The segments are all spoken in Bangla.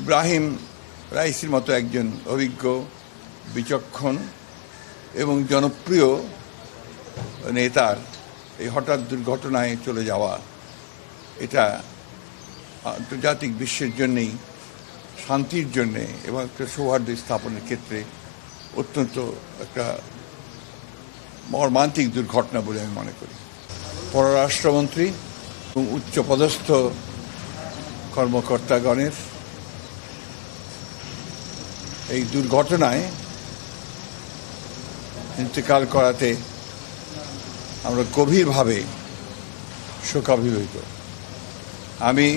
ইব্রাহিম রাইসির মতো একজন অভিজ্ঞ, বিচক্ষণ এবং জনপ্রিয় নেতার এই হঠাৎ দুর্ঘটনায় চলে যাওয়া, এটা আন্তর্জাতিক বিশ্বের জন্যেই, শান্তির জন্যে এবং একটা সৌহার্দ্য স্থাপনের ক্ষেত্রে অত্যন্ত একটা মর্মান্তিক দুর্ঘটনা বলে আমি মনে করি। পররাষ্ট্রমন্ত্রী এবং উচ্চপদস্থ কর্মকর্তাগণের এই দুর্ঘটনায় ইন্তেকাল করাতে আমরা গভীরভাবে শোকাভিভূত। আমি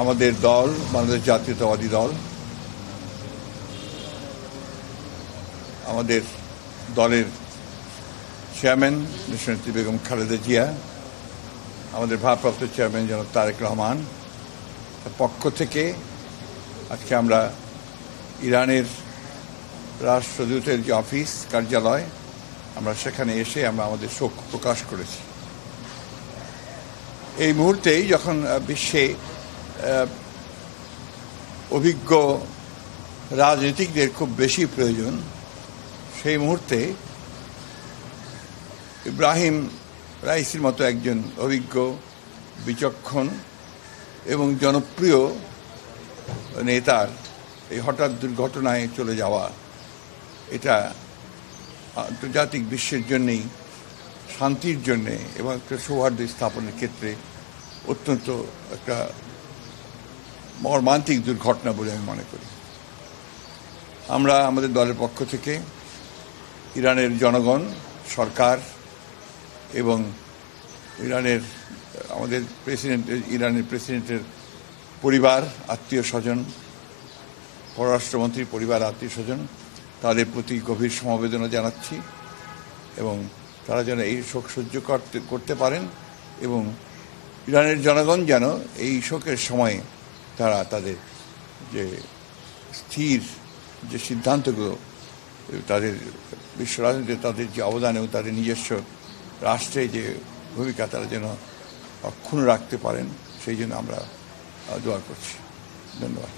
আমাদের দল, বাংলাদেশ জাতীয়তাবাদী দল, আমাদের দলের চেয়ারম্যান দেশনেত্রী বেগম খালেদা জিয়া, আমাদের ভারপ্রাপ্ত চেয়ারম্যান জনাব তারেক রহমান পক্ষ থেকে আজকে আমরা ইরানের রাষ্ট্রদূতের যে অফিস, কার্যালয়, আমরা সেখানে এসে আমরা আমাদের শোক প্রকাশ করেছি। এই মুহূর্তেই যখন বিশ্বে অভিজ্ঞ রাজনীতিকদের খুব বেশি প্রয়োজন, সেই মুহূর্তে ইব্রাহিম রাইসির মতো একজন অভিজ্ঞ, বিচক্ষণ এবং জনপ্রিয় নেতার এই হঠাৎ দুর্ঘটনায় চলে যাওয়া, এটা আন্তর্জাতিক বিশ্বের জন্যেই, শান্তির জন্যে এবং একটা সৌহার্দ্য স্থাপনের ক্ষেত্রে অত্যন্ত একটা মর্মান্তিক দুর্ঘটনা বলে আমি মনে করি। আমরা আমাদের দলের পক্ষ থেকে ইরানের জনগণ, সরকার এবং ইরানের প্রেসিডেন্টের পরিবার, আত্মীয় স্বজন, পররাষ্ট্রমন্ত্রীর পরিবার, আত্মীয় স্বজন, তাদের প্রতি গভীর সমবেদনা জানাচ্ছি এবং তারা যেন এই শোক সহ্য করতে পারেন এবং ইরানের জনগণ যেন এই শোকের সময়ে তারা তাদের যে স্থির যে সিদ্ধান্তগুলো, তাদের বিশ্ব রাজনীতিতে তাদের যে অবদান এবং তাদের নিজস্ব রাষ্ট্রে যে ভূমিকা, তারা যেন অক্ষুণ্ণ রাখতে পারেন, সেই জন্য আমরা দোয়া করছি। ধন্যবাদ।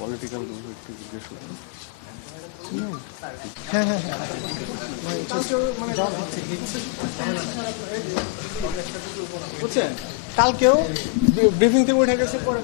পলিটিক্যাল একটু জিজ্ঞেস করুন। বুঝছেন, কালকেও ব্রিফিং থেকে উঠে গেছে, পরে